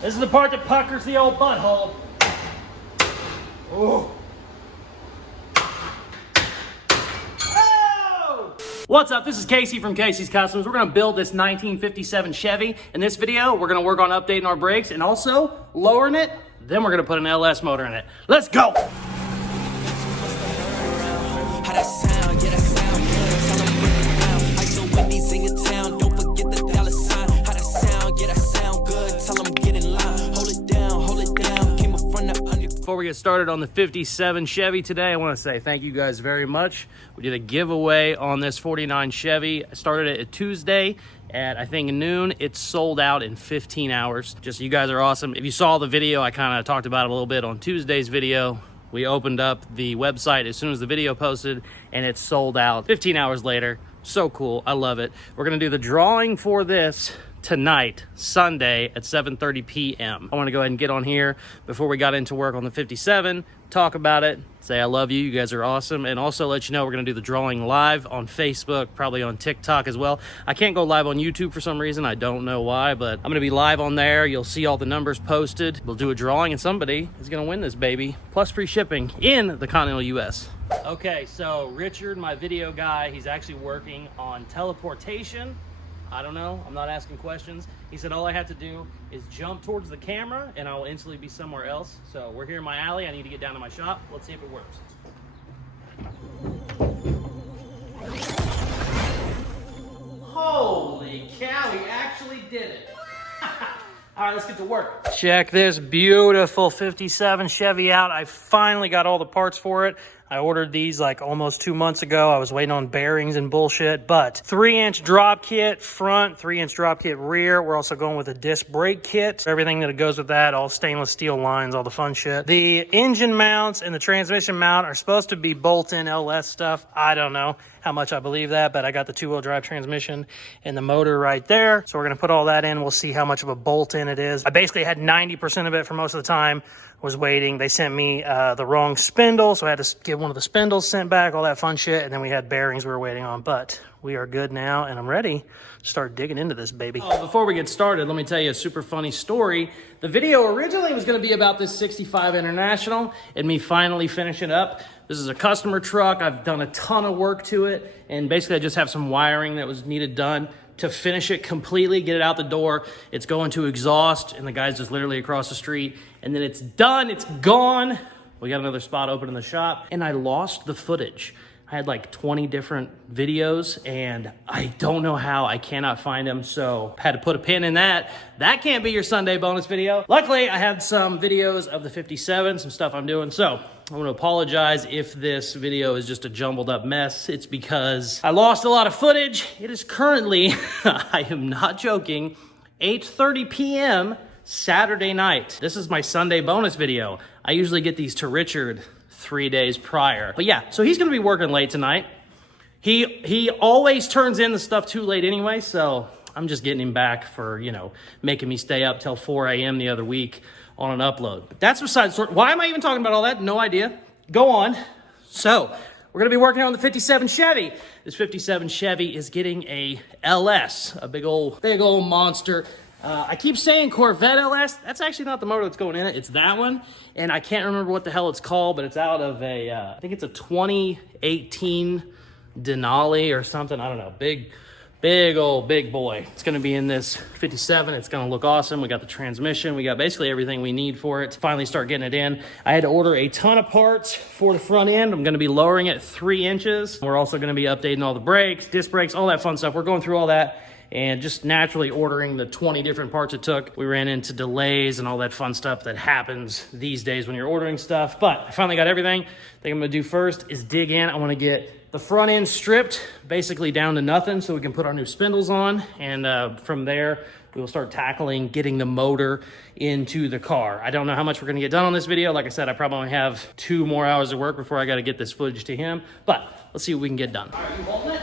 This is the part that puckers the old butthole. Oh. Oh! What's up? This is Casey from Caseyscustoms. We're gonna build this 1957 Chevy. In this video, we're gonna work on updating our brakes and also lowering it. Then we're gonna put an LS motor in it. Let's go! Before we get started on the 57 Chevy today, I want to say thank you guys very much. We did a giveaway on this 49 Chevy. I started it at Tuesday at I think noon. It's sold out in 15 hours. Just you guys are awesome. If you saw the video, I kind of talked about it a little bit on Tuesday's video. We opened up the website as soon as the video posted and it's sold out 15 hours later. So cool. I love it. We're going to do the drawing for this tonight, Sunday at 7:30 p.m. I want to go ahead and get on here before we got into work on the 57, talk about it, say I love you, you guys are awesome, and also let you know we're going to do the drawing live on Facebook, probably on TikTok as well. I can't go live on YouTube for some reason. I don't know why, but I'm going to be live on there. You'll see all the numbers posted. We'll do a drawing and somebody is going to win this baby, plus free shipping in the continental US. Okay, so Richard, my video guy, he's actually working on teleportation. I don't know, I'm not asking questions. He said all I have to do is jump towards the camera and I'll instantly be somewhere else. So we're here in my alley, I need to get down to my shop. Let's see if it works. Holy cow, he actually did it. All right, let's get to work. Check this beautiful 57 Chevy out. I finally got all the parts for it. I ordered these like almost 2 months ago. I was waiting on bearings and bullshit, but 3-inch drop kit front, 3-inch drop kit rear. We're also going with a disc brake kit. Everything that goes with that, all stainless steel lines, all the fun shit. The engine mounts and the transmission mount are supposed to be bolt-in LS stuff. I don't know how much I believe that, but I got the 2-wheel drive transmission and the motor right there. So we're gonna put all that in. We'll see how much of a bolt-in it is. I basically had 90% of it for most of the time. Was waiting. They sent me the wrong spindle, so I had to get one of the spindles sent back, all that fun shit, and then we had bearings we were waiting on, but we are good now, and I'm ready to start digging into this baby. Oh, before we get started, let me tell you a super funny story. The video originally was going to be about this 65 International and me finally finishing up. This is a customer truck. I've done a ton of work to it, and basically I just have some wiring that was needed done to finish it completely, get it out the door. It's going to exhaust, and the guy's just literally across the street. And then it's done, it's gone. We got another spot open in the shop, and I lost the footage. I had like 20 different videos, and I don't know how. I cannot find them, so I had to put a pin in that. That can't be your Sunday bonus video. Luckily, I had some videos of the 57, some stuff I'm doing, so I want to apologize if this video is just a jumbled up mess. It's because I lost a lot of footage. It is currently, I am not joking, 8:30 p.m. Saturday night. This is my Sunday bonus video. I usually get these to Richard 3 days prior. But yeah, so he's gonna be working late tonight. He always turns in the stuff too late anyway, so I'm just getting him back for, you know, making me stay up till 4 a.m. the other week on an upload. But that's besides, why am I even talking about all that? No idea. Go on. So we're gonna be working on the 57 Chevy. This 57 Chevy is getting a LS, a big old monster. I keep saying Corvette LS. That's actually not the motor that's going in it. It's that one. And I can't remember what the hell it's called, but it's out of a, I think it's a 2018 Denali or something. I don't know. Big boy. It's going to be in this 57. It's going to look awesome. We got the transmission. We got basically everything we need for it to finally start getting it in. I had to order a ton of parts for the front end. I'm going to be lowering it 3 inches. We're also going to be updating all the brakes, disc brakes, all that fun stuff. We're going through all that. And just naturally ordering the 20 different parts it took. We ran into delays and all that fun stuff that happens these days when you're ordering stuff. But I finally got everything. I think I'm gonna do first is dig in. I wanna get the front end stripped, basically down to nothing so we can put our new spindles on. And from there, we will start tackling getting the motor into the car. I don't know how much we're gonna get done on this video. Like I said, I probably only have 2 more hours of work before I gotta get this footage to him. But let's see what we can get done. Are you holding it?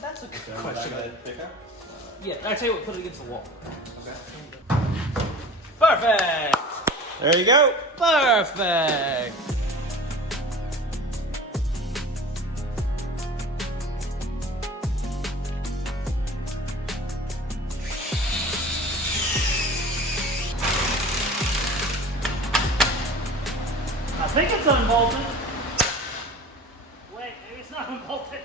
That's a good question. Yeah, I tell you what, put it against the wall. Perfect. There you go. Perfect. I think it's unbolted. Wait, maybe it's not unbolted.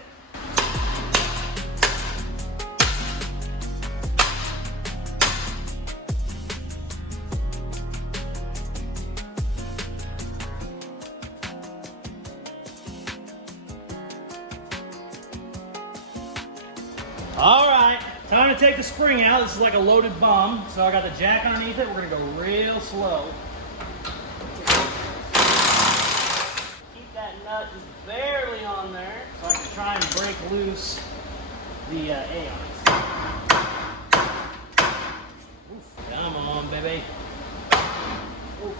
All right, time to take the spring out. This is like a loaded bomb. So I got the jack underneath it. We're gonna go real slow. Keep that nut just barely on there so I can try and break loose the A-arms. Come on, baby. Oof.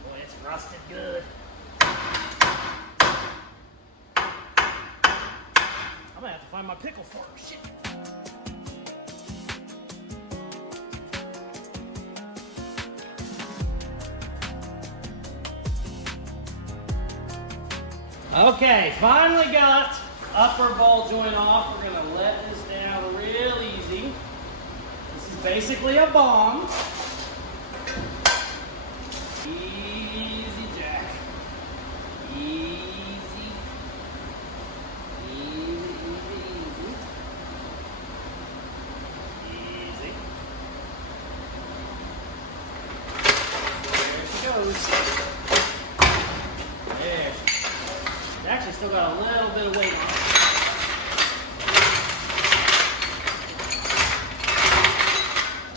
Boy, it's rusted good. I'm gonna have to find my pickle fork. Shit. Okay, finally got upper ball joint off. We're gonna let this down real easy. This is basically a bomb. Easy, Jack. Easy. There. It actually still got a little bit of weight on it.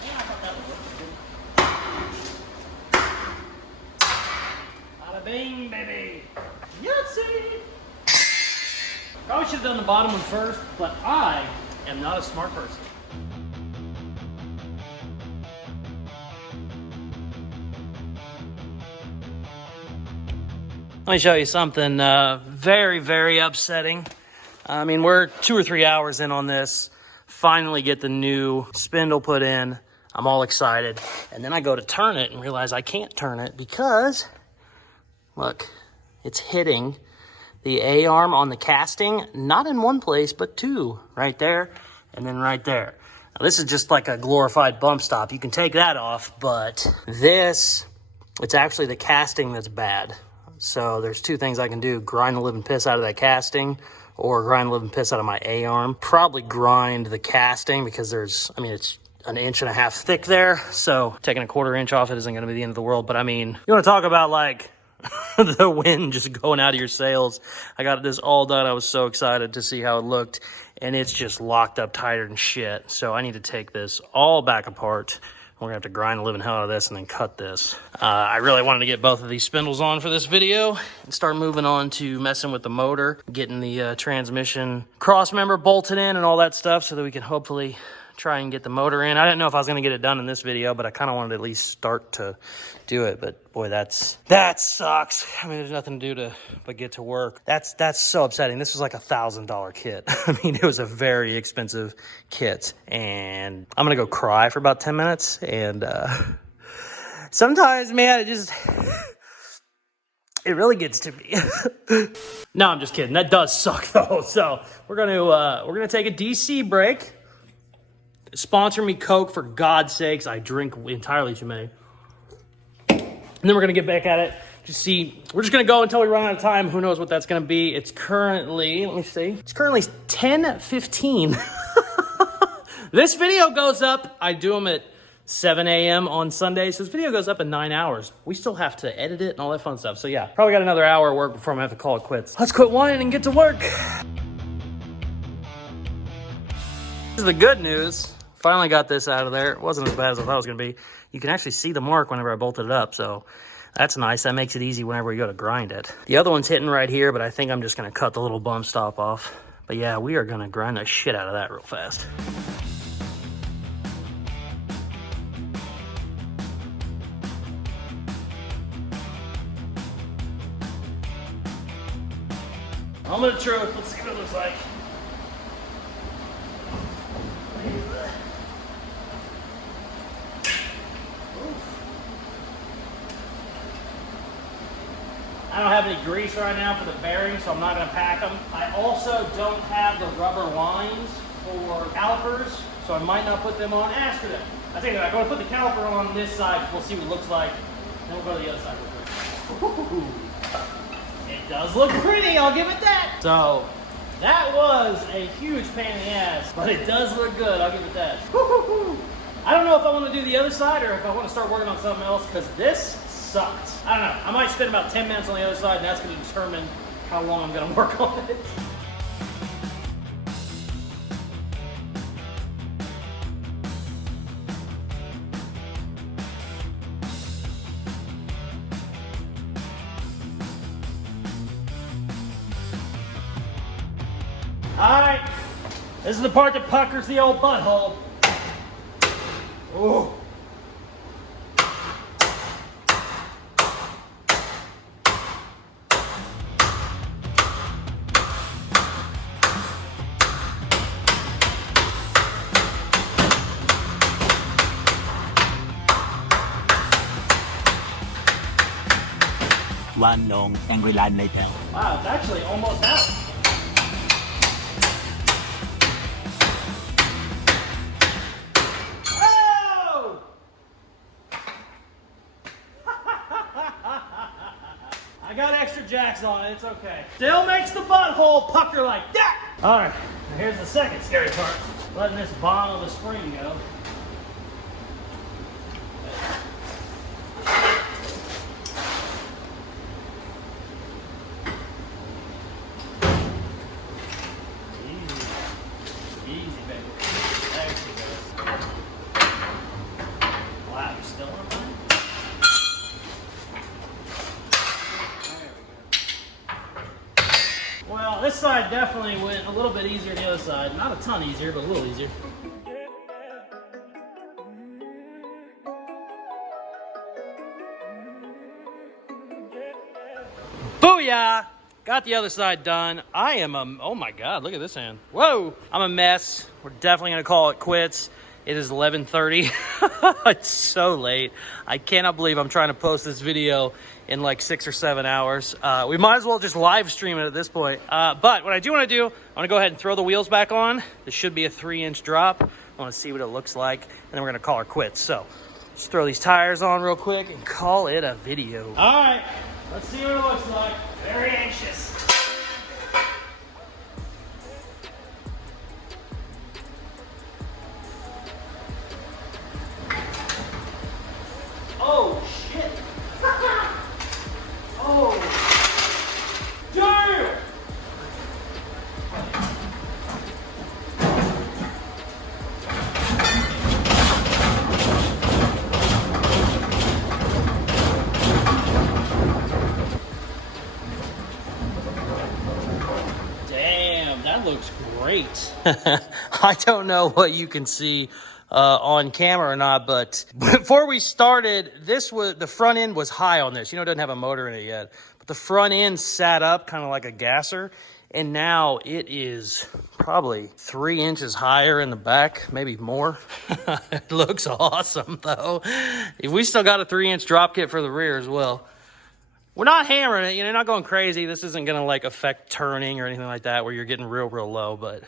Yeah, I thought that would work. Bada bing, baby. Yahtzee! Probably should have done the bottom one first, but I am not a smart person. Let me show you something very, very upsetting. I mean, we're 2 or 3 hours in on this. Finally get the new spindle put in. I'm all excited. And then I go to turn it and realize I can't turn it because, look, it's hitting the A-arm on the casting, not in one place, but two. Right there and then right there. Now, this is just like a glorified bump stop. You can take that off, but this, it's actually the casting that's bad. So there's two things I can do: grind the living piss out of that casting or grind the living piss out of my A-arm. Probably grind the casting because there's, I mean, it's an 1.5 inches thick there. So taking a 1/4 inch off it isn't going to be the end of the world. But I mean, you want to talk about like the wind just going out of your sails. I got this all done. I was so excited to see how it looked, and it's just locked up tighter than shit. So I need to take this all back apart. We're gonna have to grind the living hell out of this and then cut this. I really wanted to get both of these spindles on for this video and start moving on to messing with the motor, getting the transmission cross member bolted in and all that stuff so that we can hopefully try and get the motor in. I didn't know if I was gonna get it done in this video, but I kind of wanted to at least start to do it. But boy, that sucks. I mean, there's nothing to do but get to work. That's so upsetting. This was like $1,000 kit. I mean, it was a very expensive kit, and I'm gonna go cry for about 10 minutes. And sometimes, man, it really gets to me. No, I'm just kidding. That does suck though. So we're gonna take a DC break. Sponsor me, Coke, for God's sakes. I drink entirely too many. And then we're going to get back at it. Just see, we're just going to go until we run out of time. Who knows what that's going to be. It's currently, let me see. It's currently 10:15. This video goes up. I do them at 7 a.m. on Sunday. So this video goes up in 9 hours. We still have to edit it and all that fun stuff. So yeah, probably got another hour of work before I'm going to have to call it quits. Let's quit whining and get to work. This is the good news. Finally got this out of there. It wasn't as bad as I thought it was going to be. You can actually see the mark whenever I bolted it up, so that's nice. That makes it easy whenever we go to grind it. The other one's hitting right here, but I think I'm just going to cut the little bump stop off. But yeah, we are going to grind the shit out of that real fast. Moment of truth. Let's see what it looks like. I don't have any grease right now for the bearings, so I'm not gonna pack them. I also don't have the rubber lines for calipers, so I might not put them on. Ask for them. I think I'm gonna put the caliper on this side, we'll see what it looks like, then we'll go to the other side real quick. It does look pretty, I'll give it that. So, that was a huge pain in the ass, but it does look good, I'll give it that. I don't know if I want to do the other side or if I want to start working on something else, because this sucked. I don't know, I might spend about 10 minutes on the other side, and that's going to determine how long I'm going to work on it. Alright, this is the part that puckers the old butthole. Ooh. One long angry line later. Wow, it's actually almost out. Oh! I got extra jacks on it, it's okay. Still makes the butthole pucker like that. All right, now here's the second scary part. Letting this bomb of a spring go. Well, this side definitely went a little bit easier than the other side. Not a ton easier, but a little easier. Booyah! Got the other side done. I am oh my God, look at this hand. Whoa! I'm a mess. We're definitely gonna call it quits. It is 11:30. It's so late. I cannot believe I'm trying to post this video in like 6 or 7 hours. We might as well just live stream it at this point. But what I do want to do, I want to go ahead and throw the wheels back on. This should be a 3-inch drop. I want to see what it looks like, and then we're going to call her quits. So just throw these tires on real quick and call it a video. All right, let's see what it looks like. Very anxious. Oh, shit. Oh. Damn. Damn, that looks great. I don't know what you can see on camera or not, but before we started, the front end was high on this. You know, it doesn't have a motor in it yet, but the front end sat up kind of like a gasser, and now it is probably 3 inches higher in the back, maybe more. It looks awesome though. We still got a 3-inch drop kit for the rear as well. We're not hammering it, you know, not going crazy. This isn't gonna like affect turning or anything like that where you're getting real low, but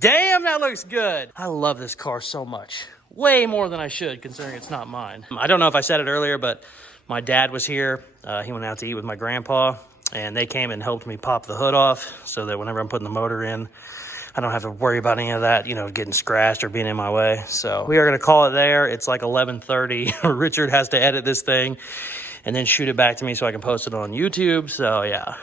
damn, that looks good. I love this car so much. Way more than I should, considering it's not mine. I don't know if I said it earlier, but my dad was here. He went out to eat with my grandpa, and they came and helped me pop the hood off so that whenever I'm putting the motor in, I don't have to worry about any of that, you know, getting scratched or being in my way. So we are going to call it there. It's like 11:30. Richard has to edit this thing and then shoot it back to me so I can post it on YouTube. So yeah.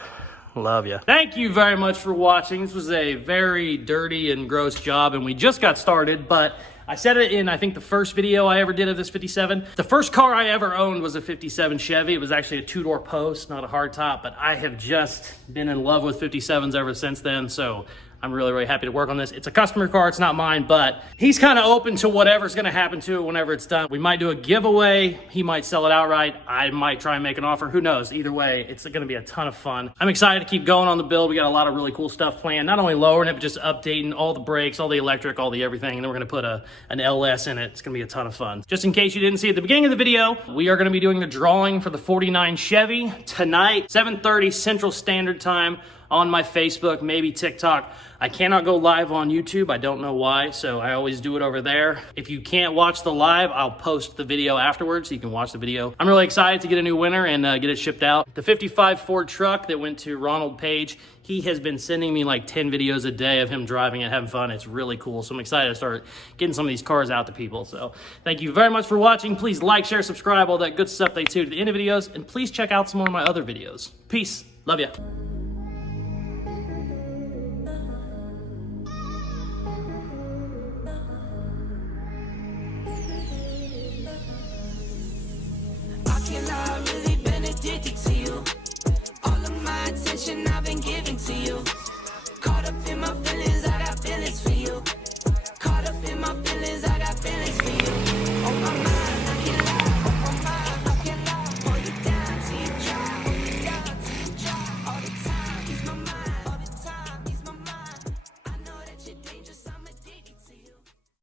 Love you. Thank you very much for watching. This was a very dirty and gross job, and we just got started, but I said it in, I think, the first video I ever did of this 57. The first car I ever owned was a 57 Chevy. It was actually a 2-door post, not a hardtop, but I have just been in love with 57s ever since then, so I'm really, really happy to work on this. It's a customer car, it's not mine, but he's kind of open to whatever's gonna happen to it whenever it's done. We might do a giveaway. He might sell it outright. I might try and make an offer. Who knows? Either way, it's gonna be a ton of fun. I'm excited to keep going on the build. We got a lot of really cool stuff planned. Not only lowering it, but just updating all the brakes, all the electric, all the everything. And then we're gonna put an LS in it. It's gonna be a ton of fun. Just in case you didn't see at the beginning of the video, we are gonna be doing the drawing for the 49 Chevy tonight, 7:30 Central Standard Time, on my Facebook, maybe TikTok. I cannot go live on YouTube. I don't know why, so I always do it over there. If you can't watch the live, I'll post the video afterwards so you can watch the video. I'm really excited to get a new winner and get it shipped out. The 55 Ford truck that went to Ronald Page, he has been sending me like 10 videos a day of him driving and having fun. It's really cool. So I'm excited to start getting some of these cars out to people. So thank you very much for watching. Please like, share, subscribe, all that good stuff they do to the end of videos. And please check out some more of my other videos. Peace. Love ya. I've really been addicted to you. All of my attention I've been giving to you.